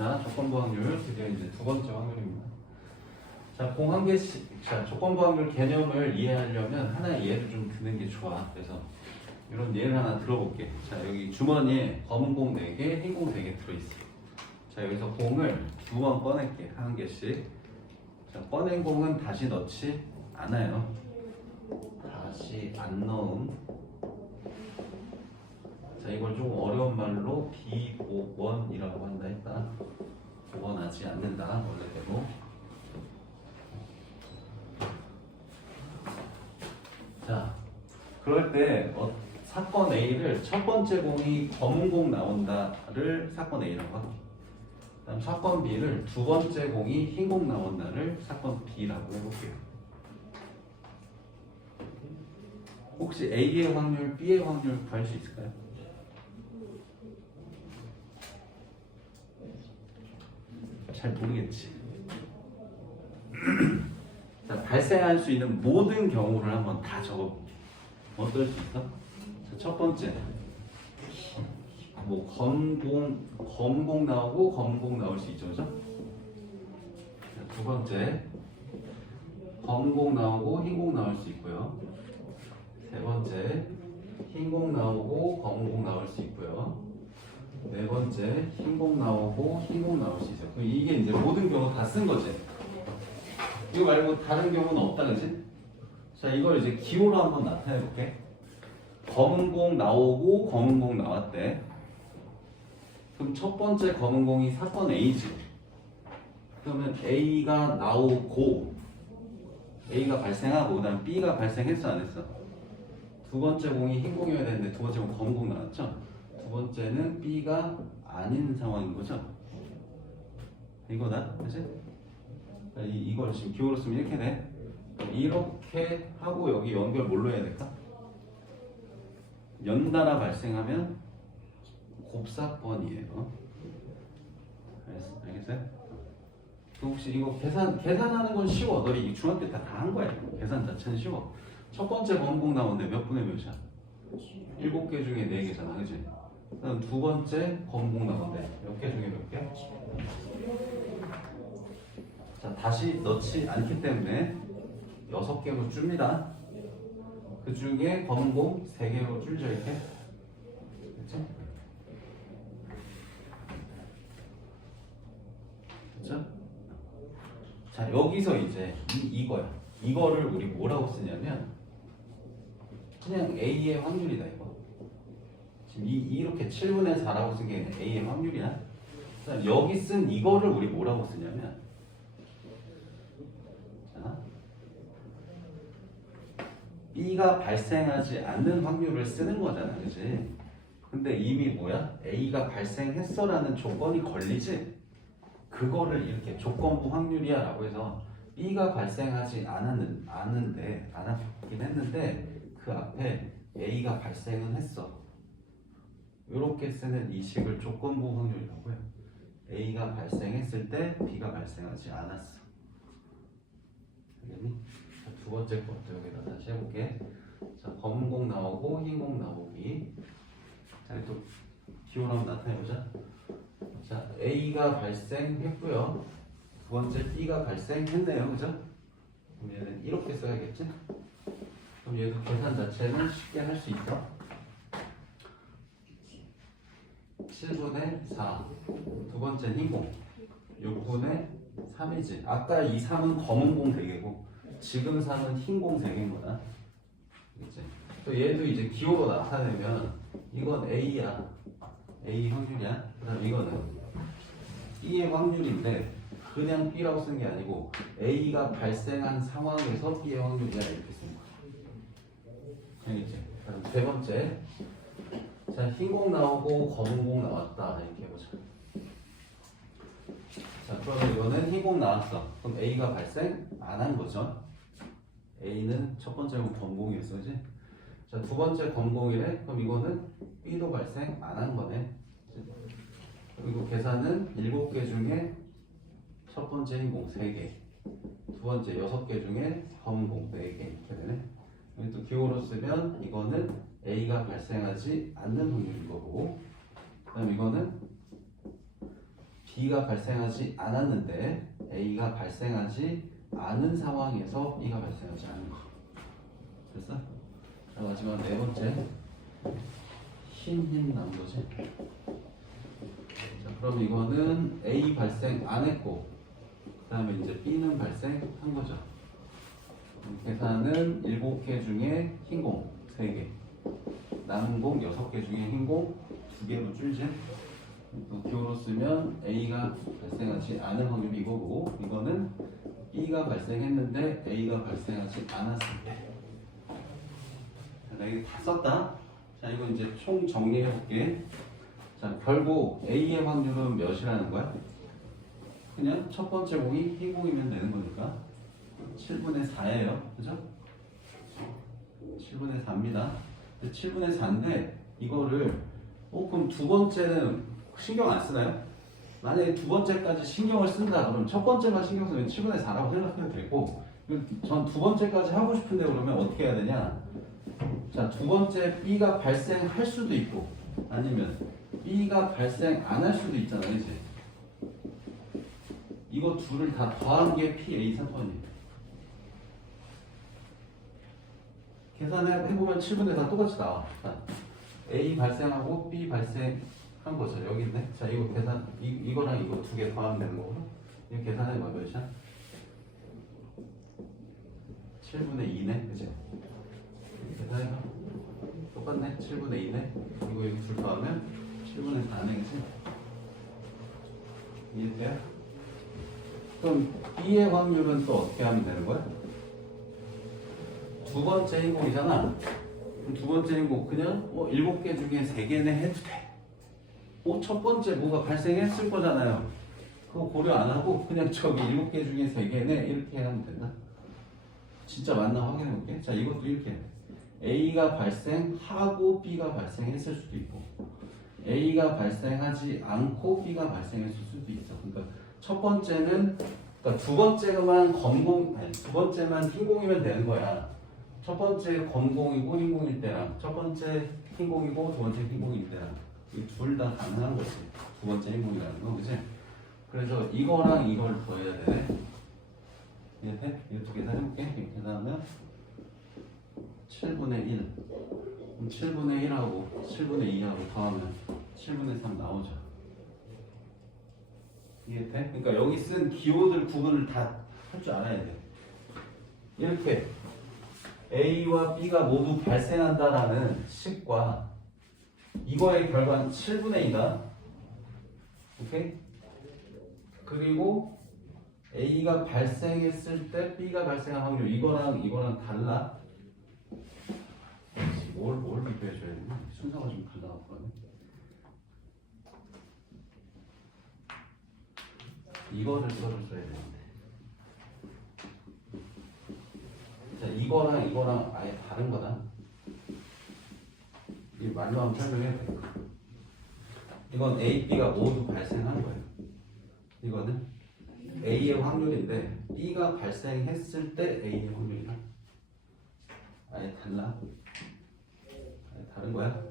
자, 조건부 확률 드디어 이제 두 번째 확률입니다. 자, 공 한 개씩. 자, 조건부 확률 개념을 이해하려면 하나의 예를 좀 드는 게 좋아. 그래서 이런 예를 하나 들어볼게. 자, 여기 주머니에 검은 공 4개, 흰 공 4개 들어있어. 자, 여기서 공을 두 번 꺼낼게. 한 개씩. 자, 꺼낸 공은 다시 넣지 않아요. 다시 안 넣음. 자, 이걸 좀 어려운 말로 비복원이라고 한다 했다. 복원하지 않는다, 원래대로. 자, 그럴 때 사건 A를 첫 번째 공이 검은 공 나온다를 사건 A라고 하고, 그다음 사건 B를 두 번째 공이 흰 공 나온다를 사건 B라고 해볼게요. 혹시 A의 확률, B의 확률 구할 수 있을까요? 잘 모르겠지. 자, 발생할 수 있는 모든 경우를 한번 다 적어볼게. 어떨 수 있어? 자, 첫 번째, 뭐 검공 나오고 검공 나올 수 있죠, 그죠? 자, 두 번째, 검공 나오고 흰공 나올 수 있고요. 세 번째, 흰공 나오고 검공 나올 수 있고요. 네 번째, 흰공 나오고 흰공 나올 수 있어요. 그럼 이게 이제 모든 경우 다 쓴 거지. 이거 말고 다른 경우는 없다, 그지? 자, 이걸 이제 기호로 한번 나타내 볼게. 검은 공 나오고 검은 공 나왔대. 그럼 첫 번째 검은 공이 사건 A지. 그러면 A가 나오고 A가 발생하고 그다음 B가 발생했어, 안 했어? 두 번째 공이 흰 공이어야 되는데 두 번째 공 검은 공 나왔죠? 두 번째는 B가 아닌 상황인 거죠? 이거다, 그치? 이걸 지금 기호로 쓰면 이렇게 돼. 이렇게 하고 여기 연결 뭘로 해야 될까? 연달아 발생하면 곱사건이에요. 알겠어요? 혹시 이거 계산하는 건 쉬워. 너희 중학교 때 다 한 거야. 계산 자체는 쉬워. 첫 번째 검공 나오는데 몇 분의 몇이야? 7개 중에 4개잖아, 그치? 그다음 두 번째 검공 나오는데 몇 개 중에 몇 개? 자, 다시 넣지 않기 때문에 6개로 줍니다. 그 중에 검공 3개로 줄죠, 이렇게. 그쵸? 그쵸? 자, 여기서 이제 이거야. 이거를 우리 뭐라고 쓰냐면 그냥 A의 확률이다, 이거. 지금 이렇게 7분의 4라고 쓴 게 A의 확률이야. 자, 여기 쓴 이거를 우리 뭐라고 쓰냐면 B가 발생하지 않는 확률을 쓰는 거잖아, 그치? 근데 이미 뭐야? A가 발생했어라는 조건이 걸리지? 그거를 이렇게 조건부 확률이야 라고 해서 B가 발생하지 않았긴 했는데 그 앞에 A가 발생은 했어. 이렇게 쓰는 이 식을 조건부 확률이라고 해요. A가 발생했을 때 B가 발생하지 않았어. 알겠니? 두 번째 것도 여기다 다시 해볼게. 자, 검은 공 나오고 흰 공 나오기. 자, 또 기호로 한번 나타내보자. 자, A가 발생했고요. 두 번째 B가 발생했네요, 그죠? 그럼 얘는 이렇게 써야겠지? 그럼 얘도 계산 자체는 쉽게 할 수 있어. 7분의 4. 두 번째 흰 공. 6분의 3이지. 아까 이 3은 검은 공 4개고 지금 3은 흰 공 3개인 거다. 그치? 또 얘도 이제 기호로 나타내면 이건 A야. A 확률이야. 그 다음 이거는 B의 확률인데 그냥 B라고 쓴 게 아니고 A가 발생한 상황에서 B의 확률이야 이렇게 쓴 거야. 알겠지? 그럼 세 번째. 자, 흰 공 나오고 검은 공 나왔다. 이렇게 해보자. 자, 그러면 이거는 흰 공 나왔어. 그럼 A가 발생 안 한 거죠. A는 첫 번째 건 검공이었어, 그지? 자, 두 번째 검공이래. 그럼 이거는 B도 발생 안 한 거네. 그리고 계산은 7개 중에 첫 번째 흰공 3개, 두 번째 6개 중에 검공 4개 이렇게 되네. 여기 또 기호로 쓰면 이거는 A가 발생하지 않는 확률인 거고, 그 다음 이거는 B가 발생하지 않았는데 A가 발생하지 않은 상황에서 B가 발생하지 않은 거. 됐어? 자, 마지막 네 번째. 흰 남은 거지. 자, 그럼 이거는 A 발생 안 했고, 그 다음에 이제 B는 발생한 거죠. 계산은 7개 중에 흰 공 3개, 남은 공 6개 중에 흰 공 2개로 줄지. 또 기호로 쓰면 A가 발생하지 않은 확률이 이거고, 이거는 B가 발생했는데 A가 발생하지 않았을 때. 자, 나 이거 다 썼다. 자, 이거 이제 총 정리해 볼게. 자, 결국 A의 확률은 몇이라는 거야? 그냥 첫 번째 공이 흰 공이면 되는 거니까 7분의 4예요. 그죠? 7분의 4입니다. 7분의 4인데 이거를 그럼 두 번째는 신경 안 쓰나요? 만약에 두 번째까지 신경을 쓴다 그러면 첫 번째만 신경 쓰면 7분의 4라고 생각해도 되고, 전 두 번째까지 하고 싶은데 그러면 어떻게 해야 되냐? 자, 두 번째 B가 발생할 수도 있고 아니면 B가 발생 안 할 수도 있잖아요. 이제 이거 둘을 다 더한 게 PA 사건이에요. 계산해보면 7분의 4 똑같이 나와. 자, A 발생하고 B 발생한 거죠. 여기 있네. 자, 이거 계산, 이거랑 이거 두 개 더하면 되는 거고. 이거 계산해봐. 몇이야? 7분의 2네. 그치? 계산해봐. 똑같네. 7분의 2네. 이거 둘 더하면 7분의 4네. 그치? 이해돼요? 그럼 B의 확률은 또 어떻게 하면 되는 거야? 두 번째 행복이잖아. 두 번째 행복 그냥 7개 중에 3개는 해도 돼. 첫 번째 뭐가 발생했을 거잖아요. 그거 고려 안 하고 그냥 저기 7개 중에 3개네 이렇게 하면 된다. 진짜 맞나 확인해 볼게. 자, 이것도 이렇게 해. A가 발생하고 B가 발생했을 수도 있고, A가 발생하지 않고 B가 발생했을 수도 있어. 그러니까 첫 번째는, 그러니까 두 번째만 검공, 아니 두 번째만 흰공이면 되는 거야. 첫 번째 검공이고 흰공일 때랑 첫 번째 흰공이고 두 번째 흰공일 때랑 이 둘 다 가능한 거지. 두 번째 흰공이라는 거, 그치? 그래서 이거랑 이걸 더해야 되네. 이해돼? 이거 두 개 계산해볼게. 이렇게 계산하면 7분의 1. 그럼 7분의 1하고 7분의 2하고 더하면 7분의 3 나오죠. 이해돼? 그러니까 여기 쓴 기호들 구분을 다 할 줄 알아야 돼. 이렇게 A와 B가 모두 발생한다라는 식과 이거의 결과는 7분의 2다. 오케이? 그리고 A가 발생했을 때 B가 발생한 확률 이거랑 달라. 뭘 비교해줘야 되나? 순서가 좀 달라갖고 이거를 써야 되는데. 자, 이거랑 아예 다른 거다. 이 말로 한번 설명해야 돼. 이건 A, B가 모두 발생한 거예요. 이거는 A의 확률인데 B가 발생했을 때 A의 확률이랑 아예 달라. 아예 다른 거야.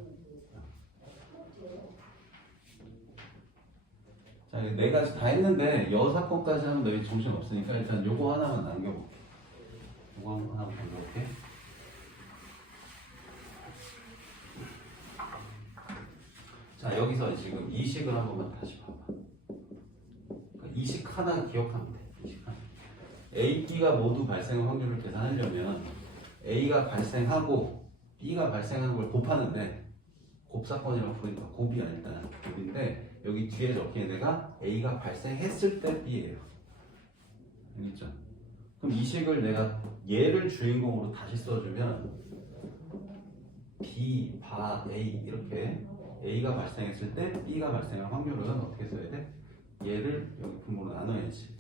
자, 네 가지 다 했는데 여사건까지 하면 너희 정신 없으니까 일단 요거 하나만 남겨볼게. 요거 하나만 남겨볼게. 자, 여기서 지금 이식을 한 번만 다시 봐봐. 이식 하나 기억하면 돼. 이식 하나. A, B가 모두 발생 확률을 계산하려면 A가 발생하고 B가 발생하는 걸 곱하는데, 곱사건이라고 부르니까 곱이야. 일단 곱인데 여기 뒤에 적힌 데가 A가 발생했을 때 B예요. 알겠죠? 그럼 이식을 내가 얘를 주인공으로 다시 써주면 B, 바, A 이렇게 A가 발생했을 때 B가 발생할 확률은 어떻게 써야 돼? 얘를 여기 분모로 나눠야지.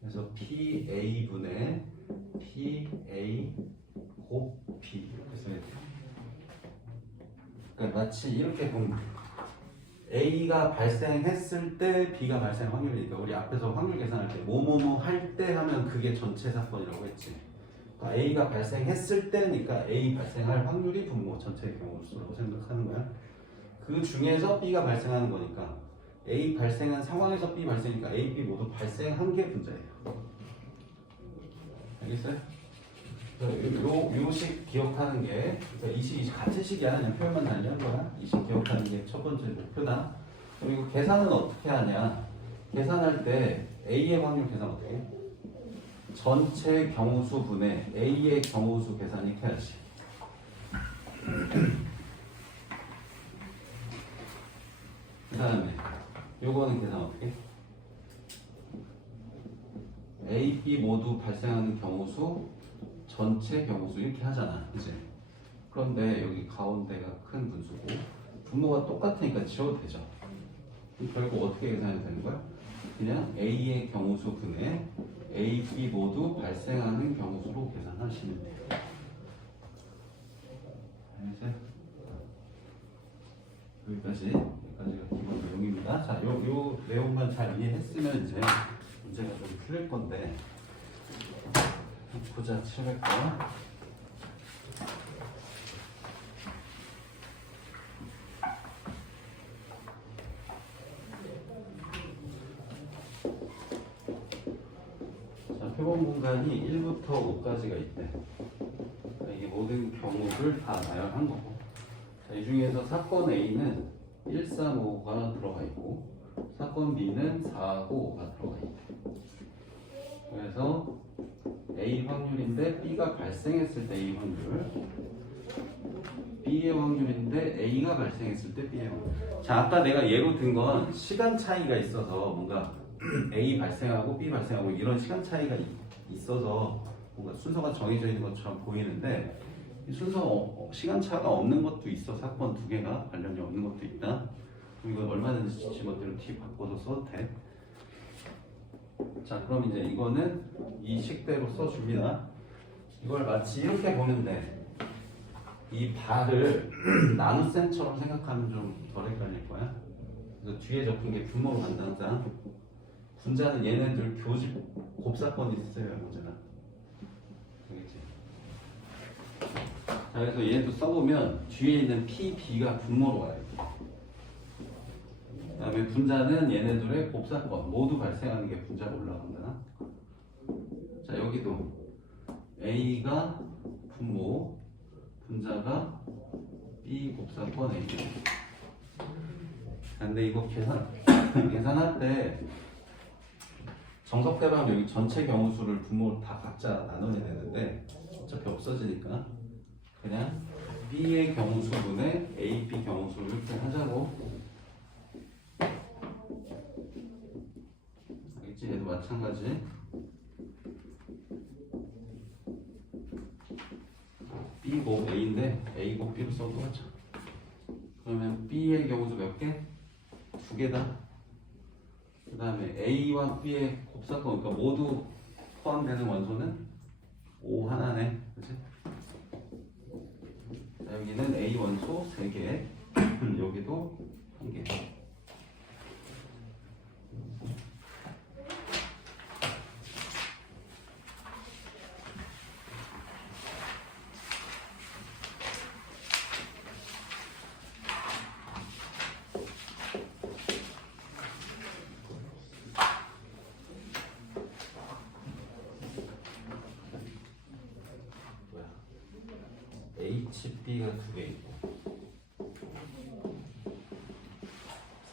그래서 PA분의 PA 곱 B 이렇게 써야 돼. 그러니까 마치 이렇게 보면 A가 발생했을 때 B가 발생할 확률이니까 우리 앞에서 확률 계산할 때 뭐뭐뭐 할 때 하면 그게 전체 사건이라고 했지. 그러니까 A가 발생했을 때니까 A 발생할 확률이 분모 전체의 경우수라고 생각하는 거야. 그 중에서 B가 발생하는 거니까 A 발생한 상황에서 B 발생이니까 A, B 모두 발생한 게 분자예요. 알겠어요? 요 식 기억하는 게, 그러니까 이 식 같은 식이야. 그냥 표현만 달리는 거야. 이 식 기억하는 게 첫 번째 목표다. 그리고 계산은 어떻게 하냐? 계산할 때 A의 확률 계산 어떻게 해? 전체 경우수 분의 A의 경우수 계산 이렇게 해야지. 그 다음에 요거는 계산 어떻게 해? A, B 모두 발생하는 경우수 전체 경우수 이렇게 하잖아, 그치? 그런데 여기 가운데가 큰 분수고 분모가 똑같으니까 지워도 되죠. 결국 어떻게 계산이 되는 거야? 그냥 A의 경우수 분의 A, B 모두 발생하는 경우수로 계산하시면 돼요. 알겠어요? 여기까지가 기본 내용입니다. 자, 요 내용만 잘 이해했으면 이제 문제가 좀 풀릴 건데 보자, 700번. 자, 표본 공간이 1부터 5까지가 있대. 그러니까 이게 모든 경우를 다 나열한 거고. 자, 이 중에서 사건 A는 1, 3, 5가 들어가 있고, 사건 B는 4, 5가 들어가 있대. 그래서 A 확률인데 B가 발생했을 때 A 확률, B의 확률인데 A가 발생했을 때 B의 확률. 자, 아까 내가 예로 든 건 시간 차이가 있어서 뭔가 A 발생하고 B 발생하고 이런 시간 차이가 있어서 뭔가 순서가 정해져 있는 것처럼 보이는데 이 순서 시간 차가 없는 것도 있어. 사건 두 개가 관련이 없는 것도 있다. 그럼 이건 얼마든지 지멋대로 T 바꿔서 써도 돼. 자, 그럼 이제 이거는 이 식대로 써줍니다. 이걸 마치 이렇게 보면 돼. 이 발을 나눗셈처럼 생각하면 좀 덜 헷갈릴 거야. 그래서 뒤에 적힌 게 분모로 간다는 분자는 얘네들 교집 곱사건이 있어요, 문제가. 알겠지? 자, 그래서 얘도 써보면 뒤에 있는 P, B가 분모로 와요. 그 다음에 분자는 얘네들의 곱사건 모두 발생하는 게 분자로 올라간다. 자, 여기도 A가 분모, 분자가 B 곱사건 A. 근데 이거 계산할 때 정석대로 하면 여기 전체 경우수를 분모를 다 각자 나눠야 되는데 어차피 없어지니까 그냥 B의 경우수분의 A, B 경우수를 이렇게 하자고. 알겠지? 얘도 마찬가지. B 곱 A인데 A 곱 B로 써도 하죠. 그러면 B의 경우수 몇 개? 두 개다. 그 다음에 A와 B의 곱사건, 그러니까 모두 포함되는 원소는 5 하나네. 그치? 자, 여기는 A 원소 3개, 여기도 1개. HB가 2개 있고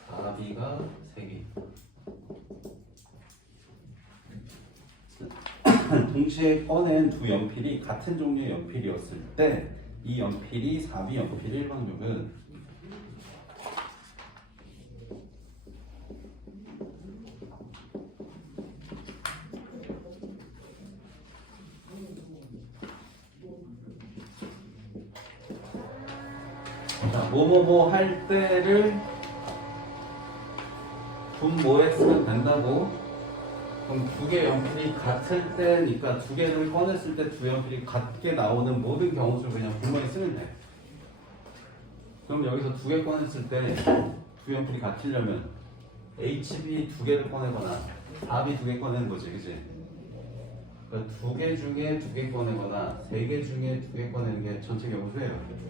4B가 3개 있고 동시에 꺼낸 두 연필이 같은 종류의 연필이었을 때 이 연필이 4B 연필일 확률은 뭐뭐뭐 할 때를 분모에 쓰면 된다고. 그럼 두 개 연필이 같을 때니까 두 개를 꺼냈을 때 두 연필이 같게 나오는 모든 경우수를 그냥 분모에 쓰면 돼. 그럼 여기서 두 개 꺼냈을 때 두 연필이 같으려면 HB 두 개를 꺼내거나 4B 두 개 꺼내는 거지, 그치? 그러니까 두 개 중에 두 개 꺼내거나 세 개 중에 두 개 꺼내는 게 전체 경우수예요.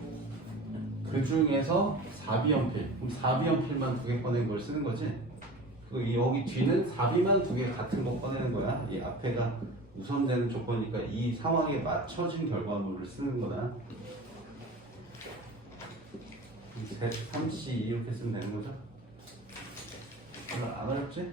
그 중에서 4B 연필, 그럼 4B 연필만 두 개 꺼낸 걸 쓰는 거지? 여기 뒤는 4B만 두 개 같은 거 꺼내는 거야. 이 앞에가 우선되는 조건이니까 이 상황에 맞춰진 결과물을 쓰는 거다. 3C 이렇게 쓰면 되는 거죠? 별로 안 어렵지?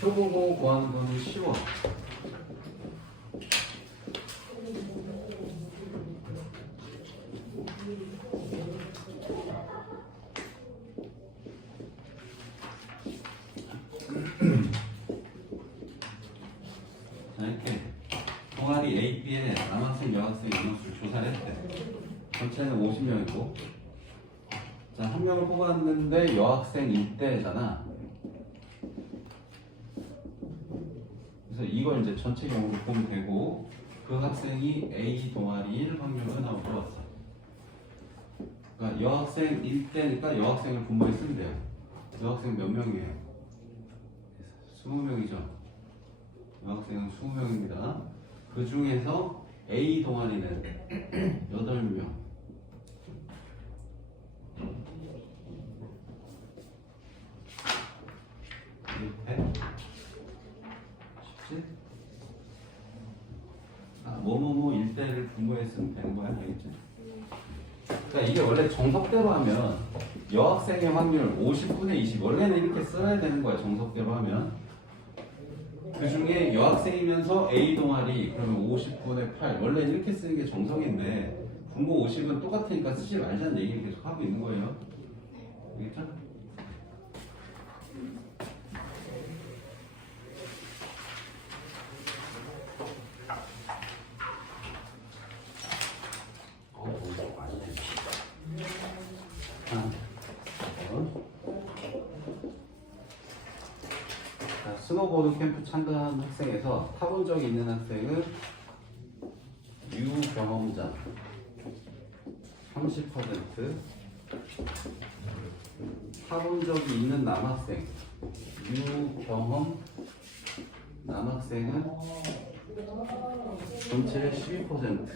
표 보고 구하는 거는 쉬워. 자, 이렇게 동아리 A, B에 남학생, 여학생 인원수를 조사를 했대. 전체는 50명이고, 자, 한 명을 뽑았는데 여학생 1대잖아. 그래서 이걸 이제 전체 경우로 보면 되고, 그 학생이 A 동아리 1 확률을 나오고 들어왔어. 그러니까 여학생 1대니까 여학생을 분모에 쓰면 돼요. 여학생 몇 명이에요? 20명이죠. 여학생은 20명입니다. 그 중에서 A 동아리는 8명. 이렇게 쉽지? 뭐뭐뭐 일대를 분모해 쓰면 되는 거야, 알겠지? 그러니까 이게 원래 정석대로 하면 여학생의 확률 50분의 20 원래는 이렇게 써야 되는 거야, 정석대로 하면. 그 중에 여학생이면서 A 동아리 그러면 50분의 8 원래 이렇게 쓰는 게 정석인데 분모 50은 똑같으니까 쓰지 말자는 얘기를 계속 하고 있는 거예요. 알겠죠? 스노보드 캠프 참가한 학생에서 타본 적이 있는 학생은 유경험자 30%, 타본 적이 있는 남학생 유경험 남학생은 전체의 12%.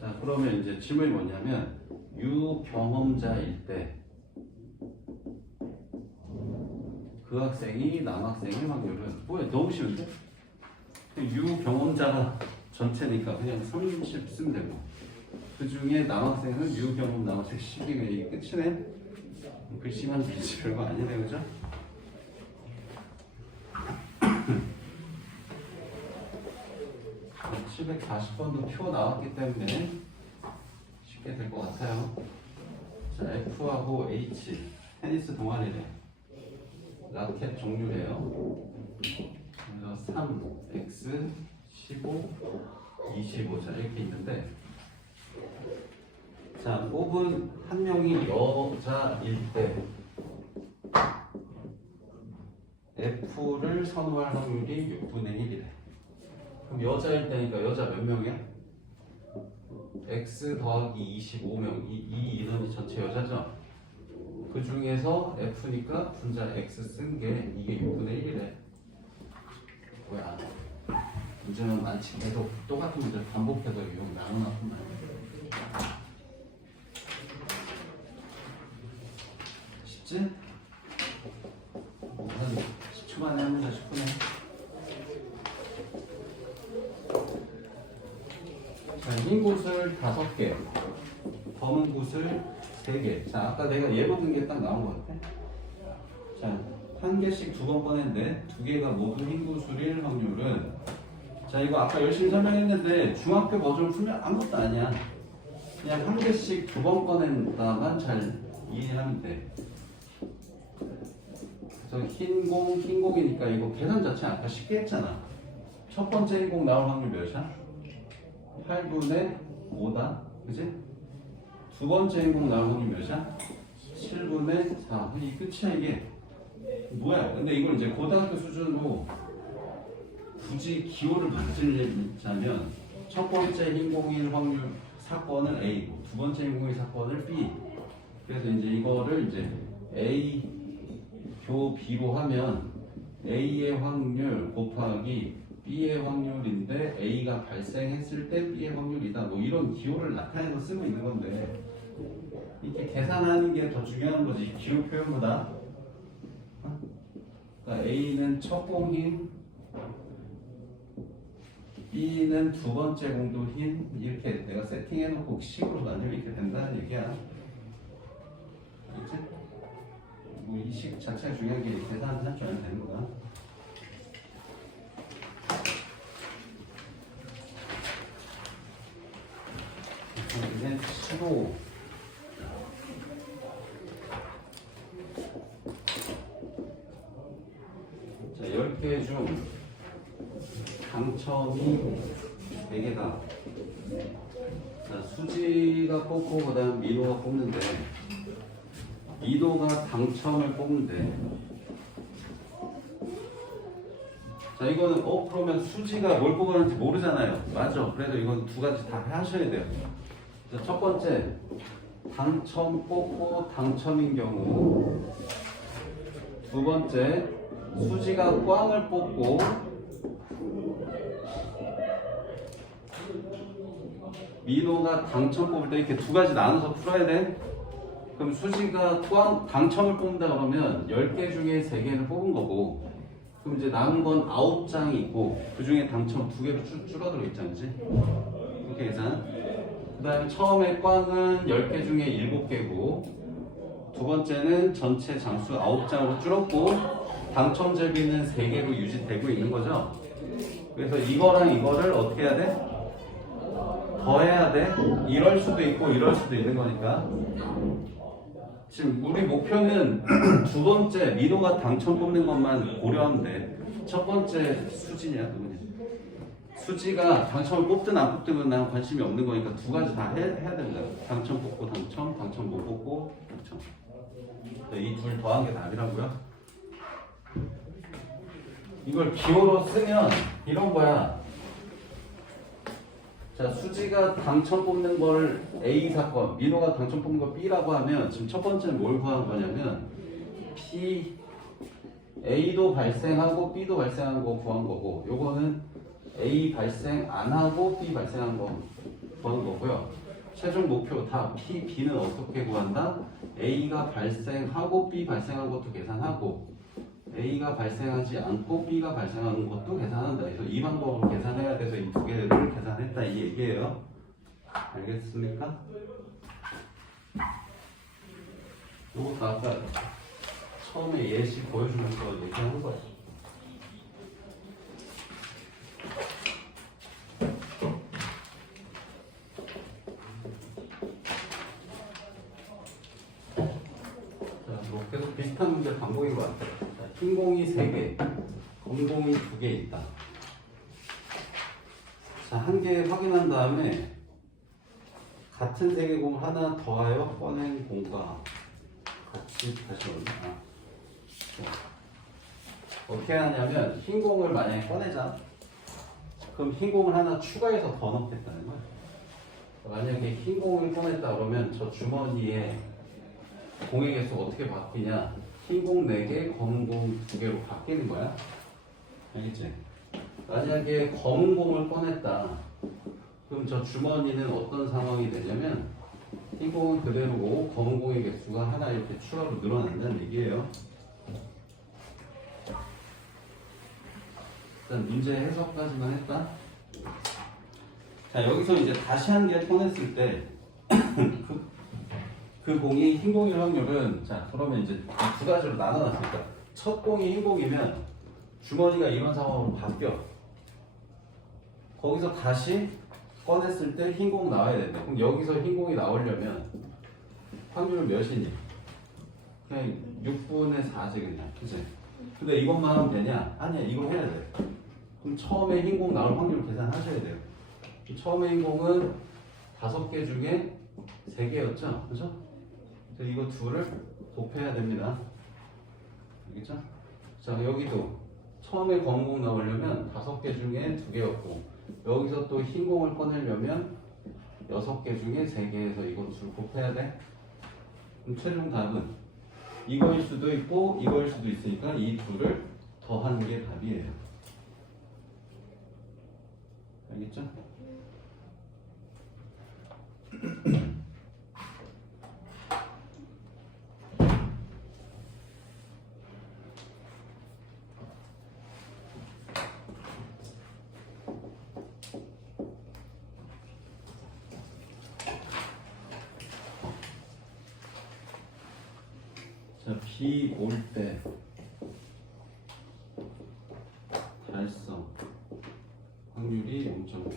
자, 그러면 이제 질문이 뭐냐면 유경험자일 때 그 학생이 남학생의 확률은 뭐야? 너무 쉬운데? 유경험자가 전체니까 그냥 30 쓰면 되고 그 중에 남학생은 유경험 남학생 12가 이게 끝이네? 글씨만 되지 별거 아니네, 그죠? 자, 740번도 표 나왔기 때문에 쉽게 될 것 같아요. 자, F하고 H 테니스 동아리래. 라켓 종류래요. 그래서 3, X, 15, 25. 자, 이렇게 있는데, 자, 뽑은 한 명이 여자일 때 F를 선호할 확률이 6분의 1이래. 그럼 여자일 때니까 여자 몇 명이야? X 더하기 25명. 이 인원이 전체 여자죠? 그 중에서 F니까 분자 X 쓴 게 이게 6분의 1이래. 뭐야? 문제는 많지. 계속 똑같은 문제 반복해서 이용 나눠놨단 말이야. 쉽지? 한 10초 만에 합니다. 10분에. 자, 흰 구슬 5개, 검은 구슬 3개. 자, 아까 내가 예로 든 게 딱 나온 것 같아. 자, 한 개씩 2번 꺼냈는데 2개가 모두 흰 구슬일 확률은, 자, 이거 아까 열심히 설명했는데 중학교 버전 풀면 아무것도 아니야. 그냥 한 개씩 2번 꺼낸다만 잘 이해하면 돼. 그래서 흰공이니까 이거 계산 자체 아까 쉽게 했잖아. 첫 번째 흰공 나올 확률 몇이야? 8분의 5다. 그지? 두 번째 흰공 나올 확률 몇이야? 7분의 4. 이 끝이야, 이게. 뭐야? 근데 이걸 이제 고등학교 수준으로 굳이 기호를 만들자면 첫 번째 흰공일 확률 사건을 A고 두 번째 흰공일 사건을 B. 그래서 이제 이거를 이제 A 교 B로 하면 A의 확률 곱하기 B의 확률인데 A가 발생했을 때 B의 확률이다. 뭐 이런 기호를 나타내서 쓰고 있는 건데 이렇게 계산하는 게 더 중요한 거지 기호 표현보다. 그러니까 A는 첫 공인, B는 두 번째 공도인 이렇게 내가 세팅해놓고 식으로 나누면 이렇게 된다는 얘기야. 알겠지? 뭐 이 식 자체가 중요한 게 계산할 줄 알면 되는 거야. 이제 15. 자, 10개 중 당첨이 4개다. 자, 수지가 뽑고 그다음 민호가 뽑는데 민호가 당첨을 뽑는데 자 이거는 그러면 수지가 뭘 뽑았는지 모르잖아요. 맞죠? 그래서 이건 두 가지 다 하셔야 돼요. 자, 첫 번째 당첨 뽑고 당첨인 경우, 두 번째 수지가 꽝을 뽑고 민호가 당첨 뽑을 때 이렇게 두 가지 나눠서 풀어야 돼. 그럼 수지가 당첨을 뽑는다 그러면 10개 중에 3개를 뽑은 거고, 그럼 이제 남은 건 9장이 있고 그 중에 당첨 2개로 줄어들어 있잖지. 이렇게 계산. 그 다음에 처음에 꽝은 10개 중에 7개고 두 번째는 전체 장수 9장으로 줄었고 당첨 제비는 3개로 유지되고 있는 거죠. 그래서 이거랑 이거를 어떻게 해야 돼? 더해야 돼. 이럴 수도 있고 이럴 수도 있는 거니까. 지금 우리 목표는 두 번째 민호가 당첨 뽑는 것만 고려하는데, 첫 번째 수지냐 누구냐? 수지가 당첨을 뽑든 안 뽑든 난 관심이 없는 거니까 두 가지 다 해야 된다. 당첨 뽑고 당첨, 당첨 못 뽑고 당첨. 이 둘 더한 게 답이라고요. 이걸 기호로 쓰면 이런 거야. 자, 수지가 당첨 뽑는 걸 A 사건, 민호가 당첨 뽑는 걸 B라고 하면 지금 첫 번째는 뭘 구한 거냐면 P, A도 발생하고 B도 발생하는 거 구한 거고, 요거는 A 발생 안 하고 B 발생한 거 구한 거고요. 최종 목표 다 P, B는 어떻게 구한다? A가 발생하고 B 발생한 것도 계산하고 A가 발생하지 않고 B가 발생하는 것도 계산한다. 그래서 이 방법으로 계산해야 돼서 이 두 개를 계산했다 이 얘기예요. 알겠습니까? 이것도 아까 처음에 예시 보여주면서 얘기한 거야. 자, 뭐 계속 비슷한 문제 반복인 것 같아요. 자, 흰 공이 3개, 검 공이 2개 있다. 자, 한 개 확인한 다음에 같은 3개 공 하나 더하여 꺼낸 공과 같이 다시 올라. 어떻게 하냐면 흰 공을 만약에 꺼내자. 그럼 흰 공을 하나 추가해서 더 넣겠다는 거야. 만약에 흰 공을 꺼냈다 그러면 저 주머니에 공의 개수가 어떻게 바뀌냐? 흰 공 4개, 검은 공 2개로 바뀌는 거야. 알겠지? 만약에 검은 공을 꺼냈다. 그럼 저 주머니는 어떤 상황이 되냐면 흰 공은 그대로고 검은 공의 개수가 하나 이렇게 추가로 늘어난다는 얘기예요. 일단 문제 해석까지만 했다. 자, 여기서 이제 다시 한 개 꺼냈을 때 그 공이 흰 공일 확률은, 자, 그러면 이제 두 가지로 나눠놨으니까 첫 공이 흰 공이면 주머니가 이런 상황으로 바뀌어. 거기서 다시 꺼냈을 때 흰 공 나와야 된다. 그럼 여기서 흰 공이 나오려면 확률은 몇이니? 그냥 6분의 4지 그냥. 그치? 근데 이것만 하면 되냐? 아니야, 이거 해야 돼. 그럼 처음에 흰 공 나올 확률 계산하셔야 돼요. 처음에 흰 공은 5개 중에 3개였죠? 그죠? 그래서 이거 둘을 곱해야 됩니다. 알겠죠? 자, 여기도 처음에 검은 공 나오려면 5개 중에 2개였고, 여기서 또 흰 공을 꺼내려면 6개 중에 3개에서 이거 둘 곱해야 돼. 그럼 최종 답은 이거일 수도 있고 이거일 수도 있으니까 이 둘을 더하는 게 답이에요. 알겠죠? 자, B 올 때 달성 확률이 0.5.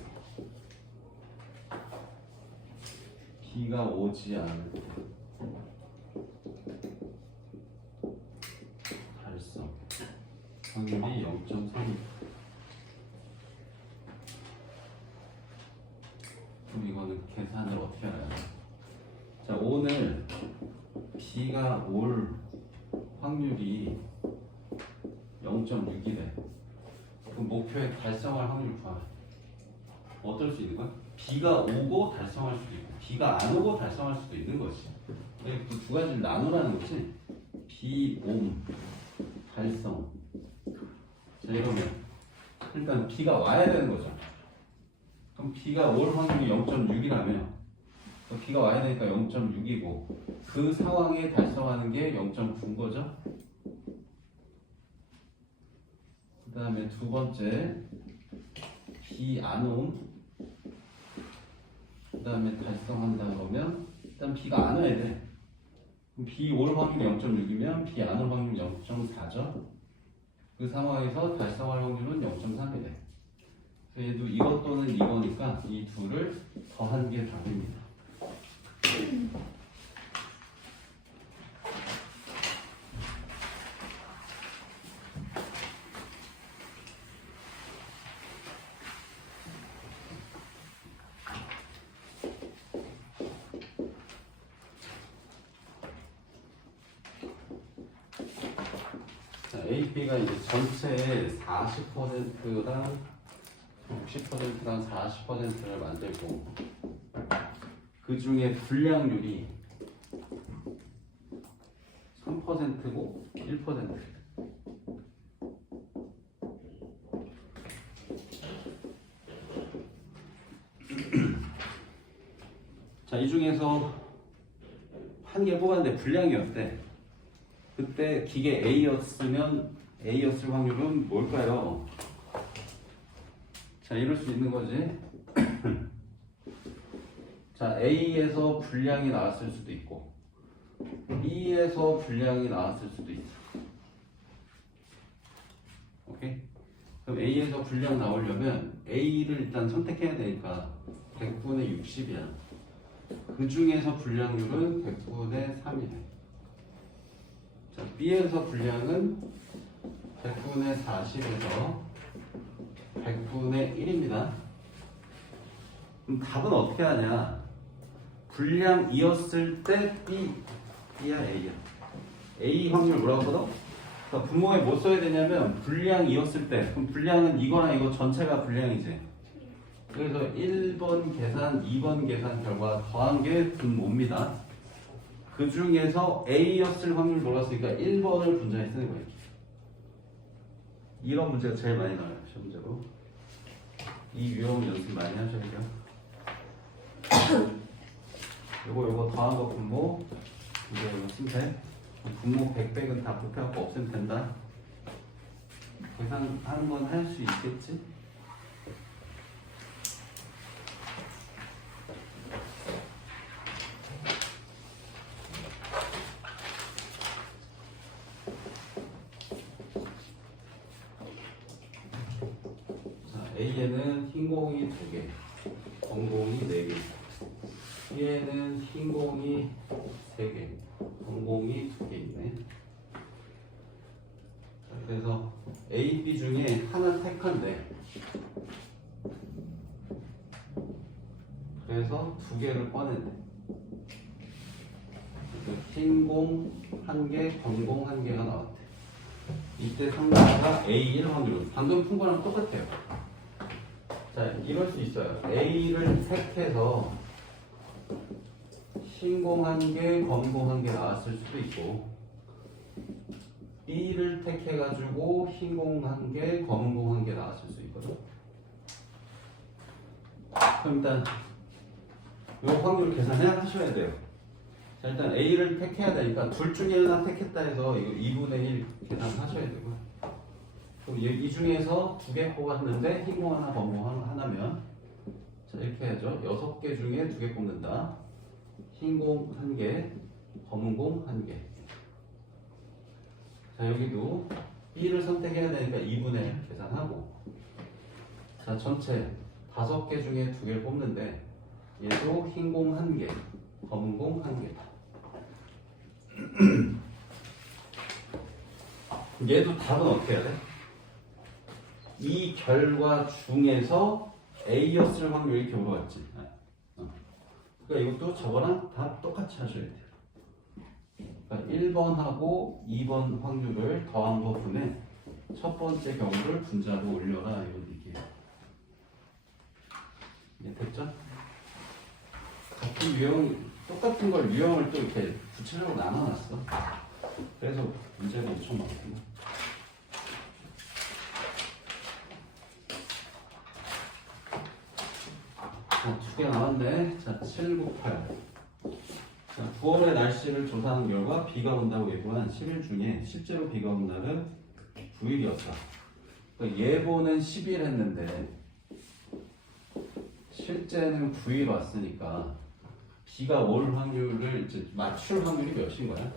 B가 오지 않을 때 달성 확률이 0.3. 그럼 이거는 계산을 어떻게 해야 하나? 자, 오늘 B가 올 확률이 0.6이래. 그럼 목표에 달성할 확률 구하래. 어떨 수 있는 거야? B가 오고 달성할 수도 있고 B가 안 오고 달성할 수도 있는 거지. 그 두 가지를 나누라는 거지. B 옴 달성. 자, 이러면 일단 B가 와야 되는 거죠. 그럼 B가 올 확률이 0.6이라면 B가 와야 되니까 0.6이고 그 상황에 달성하는 게 0.9인 거죠. 그 다음에 두 번째 B 안 옴. 그 다음에 달성한다 그러면 일단 B가 안 와야 돼. 그럼 B 올 확률이 0.6이면 B 안 올 확률이 0.4죠. 그 상황에서 달성할 확률은 0.3이래. 얘도 이것 또는 이거니까 이 둘을 더한 게 답입니다. AP가 이제 전체의 40%랑 60%랑 40%를 만들고 그 중에 불량률이 3%고 1%. 자, 이 중에서 한 개 뽑았는데 불량이었대. 그때 기계 A였으면 A였을 확률은 뭘까요? 자, 이럴 수 있는 거지. 자, A에서 불량이 나왔을 수도 있고 B에서 불량이 나왔을 수도 있어. 오케이? 그럼 A에서 불량 나오려면 A를 일단 선택해야 되니까 100분의 60이야. 그 중에서 불량률은 100분의 3이래. 자, B에서 불량은 100분의 40에서 100분의 1입니다. 그럼 답은 어떻게 하냐? 불량이었을 때 B야 A야. A 확률 뭐라고 써도? 그러니까 분모에 뭐 써야 되냐면 불량이었을 때. 그럼 불량은 이거랑 이거 전체가 불량이지. 그래서 1번 계산, 2번 계산 결과 더한 게 분모입니다. 그 중에서 A였을 확률 몰랐으니까 1번을 분자에 쓰는 거예요. 이런 문제가 제일 많이 나와요, 시험적으로. 이 유형 연습 많이 하셔야 돼요. 요거 더한 거 분모, 이거 심태. 분모 100백은 다 곱해갖고 없애면 된다. 계산하는 건 할 수 있겠지? A에는 흰 공이 2개, 검 공이 4개. B에는 흰 공이 3개, 검 공이 2개 있네. 자, 그래서 A, B 중에 하나 택한데 그래서 2개를 꺼냈네. 흰 공 1개, 검 공 1개가 나왔대. 이때 상대가 A1 확률은 방금 푼 거랑 똑같아요. 자, 이럴 수 있어요. A를 택해서 흰공 1개, 검공 1개 나왔을 수도 있고 B를 택해가지고 흰공 1개, 검공 1개 나왔을 수 있거든. 그럼 일단 요 확률 계산해 하셔야 돼요. 자, 일단 A를 택해야 되니까 둘 중에 하나 택했다 해서 이거 2분의 1 계산하셔야 되고요. 그럼 이 중에서 두 개 뽑았는데 흰공 하나, 검공 하나면 자, 이렇게 해야죠. 6개 중에 두 개 뽑는다. 흰공 1개, 검은공 1개. 자, 여기도 B를 선택해야 되니까 2분의 1 계산하고. 자, 전체 5개 중에 두 개를 뽑는데 얘도 흰공 1개, 검은공 1개. 얘도 답은 어떻게 해야 돼? 이 결과 중에서 A였을 확률이 이렇게 물어봤지. 그러니까 이것도 저거랑 다 똑같이 하셔야 돼요. 그러니까 1번하고 2번 확률을 더한 부분에 첫 번째 경우를 분자로 올려라 이런 얘기예요. 됐죠? 같은 유형, 똑같은 걸 유형을 또 이렇게 구체적으로 나눠놨어. 그래서 문제가 엄청 많거든요. 자, 2개 나왔네. 자, 7, 9, 8. 자, 9월의 날씨를 조사한 결과 비가 온다고 예보한 10일 중에 실제로 비가 온 날은 9일이었다. 그러니까 예보는 10일 했는데 실제는 9일 왔으니까 비가 올 확률을 이제 맞출 확률이 몇인 거야?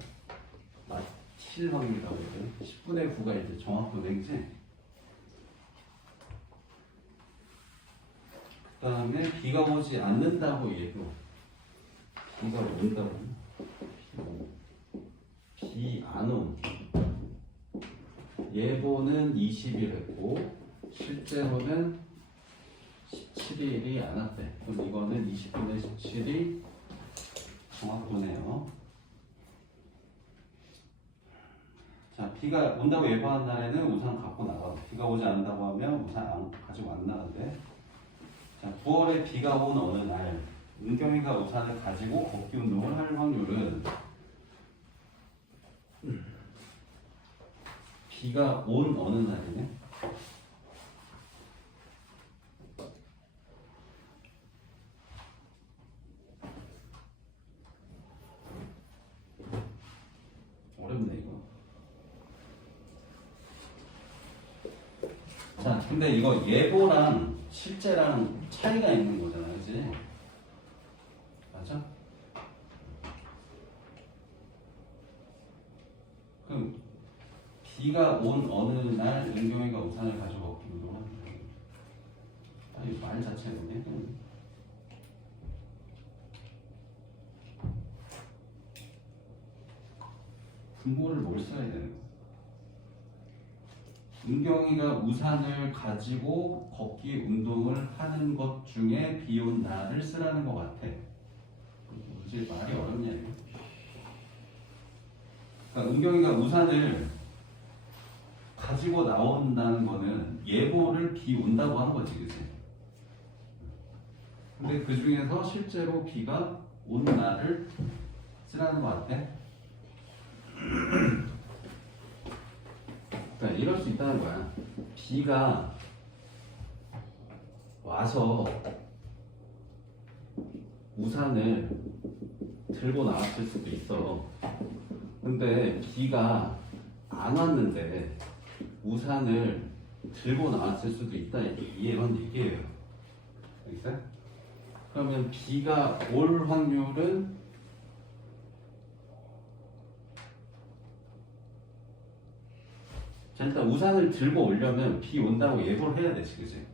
맞힐 확률이라고 해야 되나? 10분의 9가 이제 정확도인지. 그 다음에 비가 오지 않는다고 얘도 비가 온다고 비 안 온 예보는 20일 했고 실제로는 17일이 안 왔대. 그럼 이거는 20분의 17이 정확도네요. 자, 비가 온다고 예보한 날에는 우산 갖고 나가. 비가 오지 않는다고 하면 우산 가지고 안 나간대. 자, 9월에 비가 온 어느 날 은경이가 우산을 가지고 걷기 운동을 할 확률은 비가 온 어느 날이네. 어렵네 이거. 자, 근데 이거 예보랑 실제랑 차이가 있는 거잖아, 그치? 맞아? 그럼 비가 온 어느 날 은경이가 우산을 가지고 걷기 운동을 하는 거야. 말 자체는 분모를 뭘 써야 되는 거야? 은경이가 우산을 가지고 걷기 운동을 하는 것 중에 비 온 날을 쓰라는 것 같아. 이제 말이 어렵냐 이거? 그러니까 은경이가 우산을 가지고 나온다는 거는 예보를 비 온다고 하는 거지, 그치? 근데 그 중에서 실제로 비가 온 날을 쓰라는 것 같아. 그러니까 이럴 수 있다는 거야. 비가 와서 우산을 들고 나왔을 수도 있어. 근데 비가 안 왔는데 우산을 들고 나왔을 수도 있다. 이런 얘기예요. 알겠어요? 그러면 비가 올 확률은 자, 일단 우산을 들고 오려면 비 온다고 예보를 해야 되지, 그치?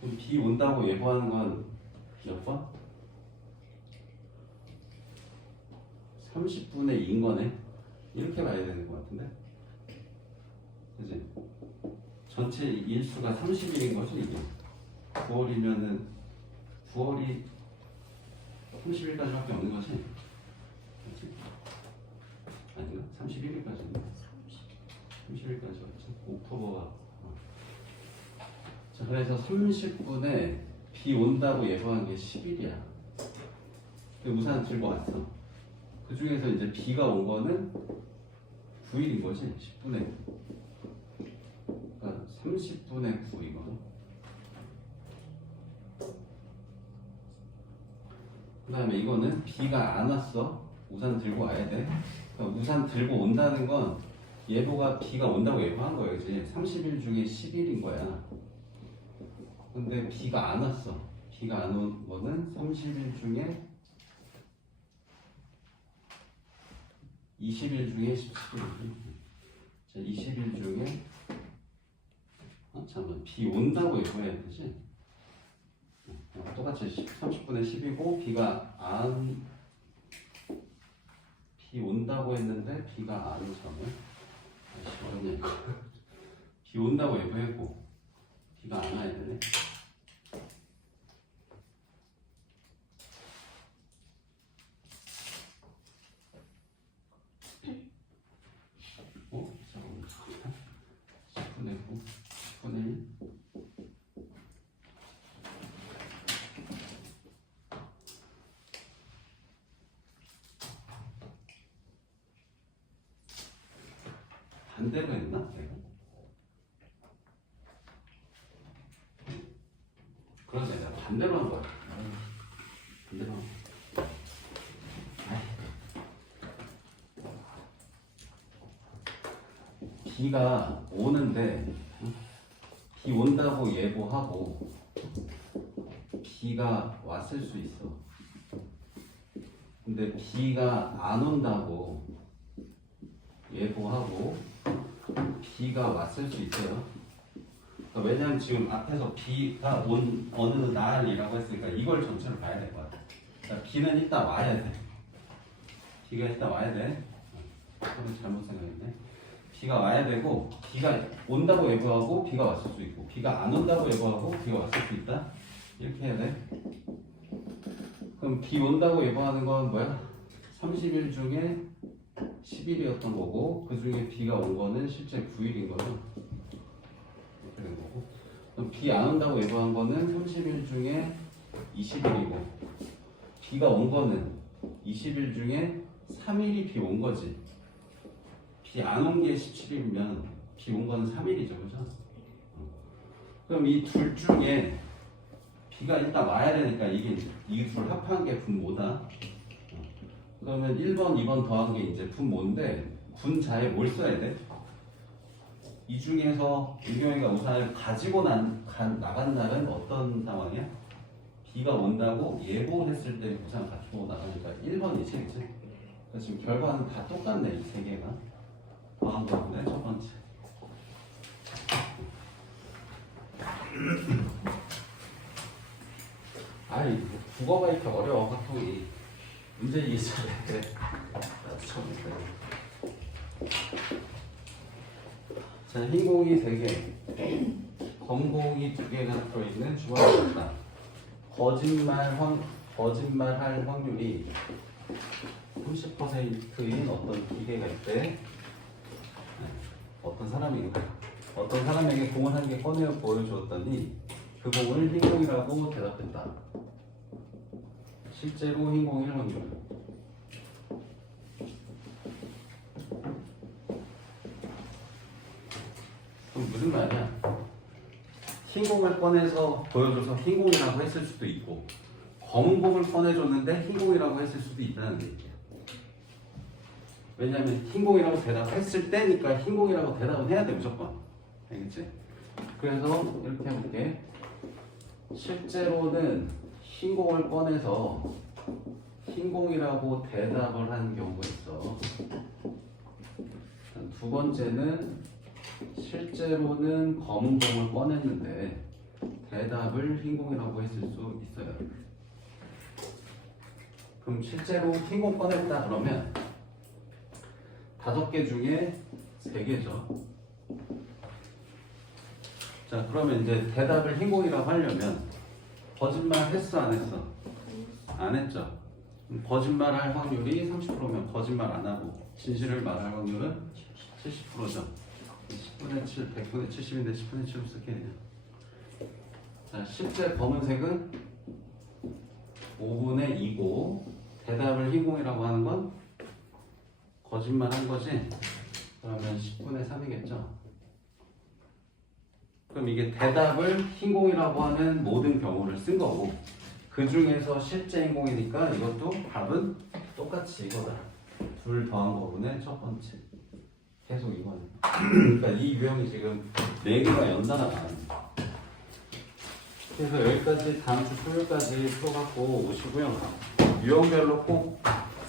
그럼 비 온다고 예보하는 건 몇 번? 30분의 2인 거네? 이렇게 봐야 되는 것 같은데? 그치? 전체 일수가 30일인 거지, 이게? 9월이면은 9월이 30일까지밖에 없는 거지? 그치? 아닌가? 31일까지인가? 30일까지 왔지? 옥토버가. 자, 그래서 30분에 비 온다고 예보한 게 10일이야. 우산 들고 왔어. 그 중에서 이제 비가 온 거는 9일인 거지? 10분의 9. 그러니까 30분의 9 이거. 그 다음에 이거는 비가 안 왔어. 우산 들고 와야 돼. 그러니까 우산 들고 온다는 건 예보가 비가 온다고 예보한 거예요. 그치? 30일 중에 10일인 거야. 근데 비가 안 왔어. 비가 안 온 거는 30일 중에 20일 중에 17일. 자, 20일 중에 잠깐만, 비 온다고 예보해야 되지? 똑같이 30분의 10이고 비 온다고 했는데 비가 안 오잖아요. 어렵네 이거. 비 온다고 예보했고 비가 안 와야 되네. 잠깐만. 10분의 9, 10분의 1. 반대로 했나? 내가? 그러네, 내가 반대로 한 거야. 반대로 한 거야. 비가 오는데 비 온다고 예보하고 비가 왔을 수 있어. 근데 비가 안 온다고 예보하고 비가 왔을 수 있어요. 그러니까 왜냐면 지금 앞에서 비가 온 어느 날이라고 했으니까 이걸 전체를 봐야 될 거야. 그러니까 비는 이따 와야 돼. 비가 이따 와야 돼. 그건 잘못 생각했네. 비가 와야 되고 비가 온다고 예보하고 비가 왔을 수 있고 비가 안 온다고 예보하고 비가 왔을 수 있다. 이렇게 해야 돼. 그럼 비 온다고 예보하는 건 뭐야? 30일 중에 10일이었던 거고 그 중에 비가 온 거는 실제 9일인 거죠. 이렇게 된 거고. 그럼 비 안 온다고 예보한 거는 30일 중에 20일이고 비가 온 거는 20일 중에 3일이 비 온 거지. 비 안 온 게 17일이면 비 온 거는 3일이죠, 그죠? 그럼 이 둘 중에 비가 일단 와야 되니까 이게 이 둘 합한 게 분모다. 그러면 1번, 2번 더한 게 이제 분모인데 분자에 뭘 써야 돼? 이 중에서 유경이가 우산을 가지고 나간 날은 어떤 상황이야? 비가 온다고 예보했을 때 우산 가지고 나가니까 1번이지, 그치? 그러니까 지금 결과는 다 똑같네, 이 세 개가. 다음 거인데 첫 번째. 아이, 국어가 이렇게 어려워, 카톡이. 문제 이해 잘해. 그래. 나도 처음 해. 자, 흰 공이 3개, 검 공이 2개가 들어있는 주황이었다. 거짓말할 확률이 30%인 어떤 기계가 있대. 어떤 사람에게 공을 한 개 꺼내어 보여주었더니 그 공을 흰 공이라고 대답했다. 실제로 흰 공일 확률. 그럼 무슨 말이야? 흰 공을 꺼내서 보여줘서 흰 공이라고 했을 수도 있고 검은 공을 꺼내줬는데 흰 공이라고 했을 수도 있다는 얘기야. 왜냐면 흰 공이라고 대답했을 때니까 흰 공이라고 대답은 해야 돼, 무조건. 알겠지? 그래서 이렇게 해볼게. 실제로는 흰 공을 꺼내서 흰 공이라고 대답을 한 경우가 있어. 두 번째는 실제로는 검은 공을 꺼냈는데 대답을 흰 공이라고 했을 수 있어요. 그럼 실제로 흰 공 꺼냈다 그러면 5개 중에 3개죠. 자, 그러면 이제 대답을 흰 공이라고 하려면 거짓말 했어, 안 했어? 안 했죠. 거짓말할 확률이 30%면 거짓말 안 하고 진실을 말할 확률은 70%죠. 10분의 7, 100분의 70인데 10분의 7을 쓸게 그냥. 자, 실제 검은색은 5분의 2고 대답을 흰 공이라고 하는 건 거짓말 한 거지? 그러면 10분의 3이겠죠? 그럼 이게 대답을 흰 공이라고 하는 모든 경우를 쓴 거고 그 중에서 실제 인공이니까 이것도 답은 똑같이 이거다. 둘 더한 거분의 첫 번째. 계속 이거는. 그러니까 이 유형이 지금 4개가 연달아 나옵니다. 그래서 여기까지 다음 주 토요일까지 풀어갖고 오시고요. 유형별로 꼭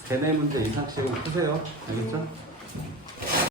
3-4문제 이상씩은 푸세요. 알겠죠?